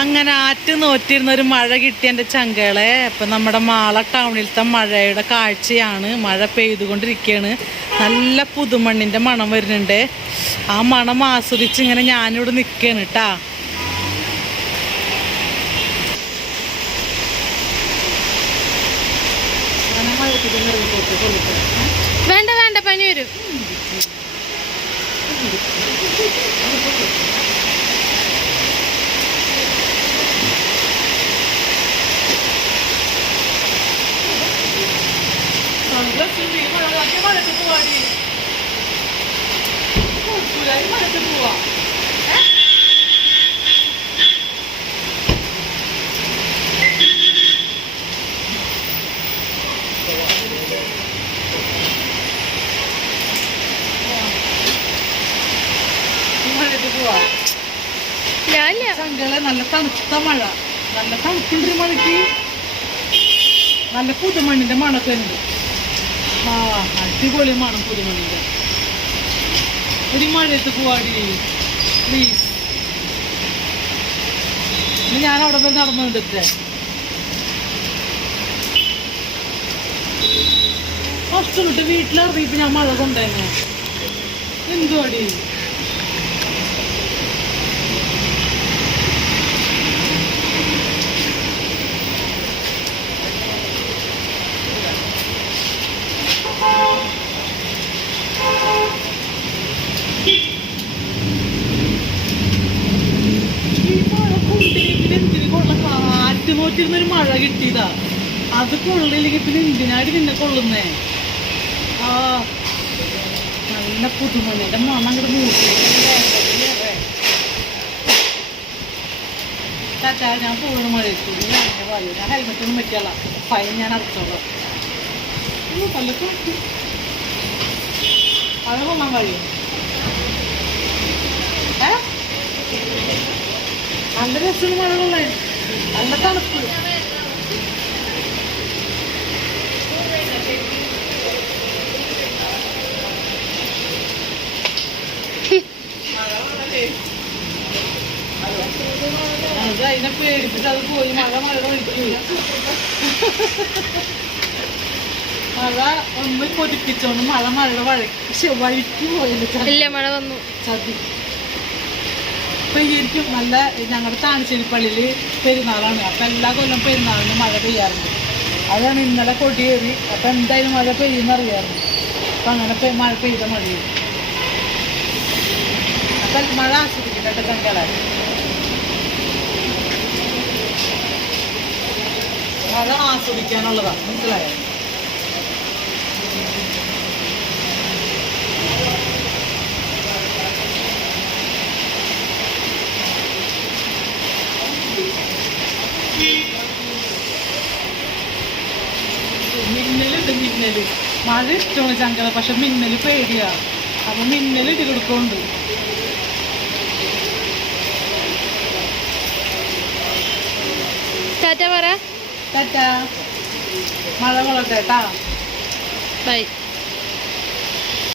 അങ്ങനെ ആറ്റ് നോറ്റിരുന്നൊരു മഴ കിട്ടിയ എൻ്റെ ചങ്കളെ. അപ്പം നമ്മുടെ മാള ടൗണിലത്തെ മഴയുടെ കാഴ്ചയാണ്. മഴ പെയ്തുകൊണ്ടിരിക്കുകയാണ്. നല്ല പുതുമണ്ണിൻ്റെ മണം വരുന്നുണ്ട്. ആ മണം ആസ്വദിച്ച് ഇങ്ങനെ ഞാനിവിടെ നിൽക്കുകയാണ് കേട്ടാ. വേണ്ട വേണ്ട, പനി വരും. ചങ്കളെ നല്ല തണുത്ത മഴ, നല്ല തണുപ്പുണ്ട് മഴയ്ക്ക്. നല്ല പുതുമണ്ണിന്റെ മണൊക്കെ ഉണ്ട്. ആ അടിപൊളി മണം പുതുമണ്ണിന്റെ. ഒരു മഴയത്ത് പോവാടി പ്ലീസ്. ഞാൻ അവിടെ നിന്ന് നടന്നു കണ്ടിട്ടേ കഷ്ടപ്പെട്ട് വീട്ടിലിറങ്ങിയപ്പോ ഞാൻ മഴ കൊണ്ടേനെ. എന്തുവാടി കാറ്റ് നോറ്റിരുന്നൊരു മഴ കിട്ടിയതാ. അത് കൊള്ളില്ലെങ്കിൽ പിന്നെ എന്തിനാടി പിന്നെ കൊള്ളുന്നേ. ആ നല്ല പുതുമണ്ണിന്റെ മണം അങ്ങോട്ട് മൂട്ടിലേക്ക്. ചാച്ചാ ഞാൻ പോകുന്ന മഴയത്ത് ഞാൻ ഹെൽമെറ്റ് ഒന്നും പറ്റിയല്ല. ഫൈൻ ഞാൻ അടച്ചോളാം. അത് കൊള്ളാൻ കഴിയും. നല്ല രസമാണ് മഴ കൊള്ളേ. നല്ല തണുപ്പ്. അത് അതിനെ പേടിപ്പിച്ച് അത് പോയി. മഴ ഒഴിക്കില്ല. മഴ ഒന്ന് കൊതിപ്പിച്ചോണ്ട് മഴ വഴിക്ക് പോയില്ല. മഴ വന്നു ചതി. പെയ്യായിരിക്കും. നല്ല ഞങ്ങളുടെ താമരശ്ശേരി പള്ളിയിൽ പെരുന്നാളാണ്. അപ്പം എല്ലാ കൊല്ലം പെരുന്നാളിന് മഴ പെയ്യാറുണ്ട്. അതാണ് ഇന്നലെ കൊടിയേറി. അപ്പം എന്തായാലും മഴ പെയ്യുമെന്ന് അറിയാറുണ്ട്. അപ്പം അങ്ങനെ മഴ പെയ്ത മഴയും. അപ്പം മഴ ആസ്വദിക്കട്ടെ ചങ്കളെ. മഴ ആസ്വദിക്കാനുള്ളതാണ്. മനസ്സിലായോ? മിന്നലുണ്ട്. മിന്നല് മഴ ഇഷ്ടമാണ് ചങ്കള. പക്ഷെ മിന്നല് പേടിയാ. അപ്പൊ മിന്നൽ ഇടി കൊടുക്കുന്നുണ്ട്. ടാറ്റ പറ. ടാറ്റ. മഴ കൊള്ളട്ടെ ട്ടാ. ബൈ.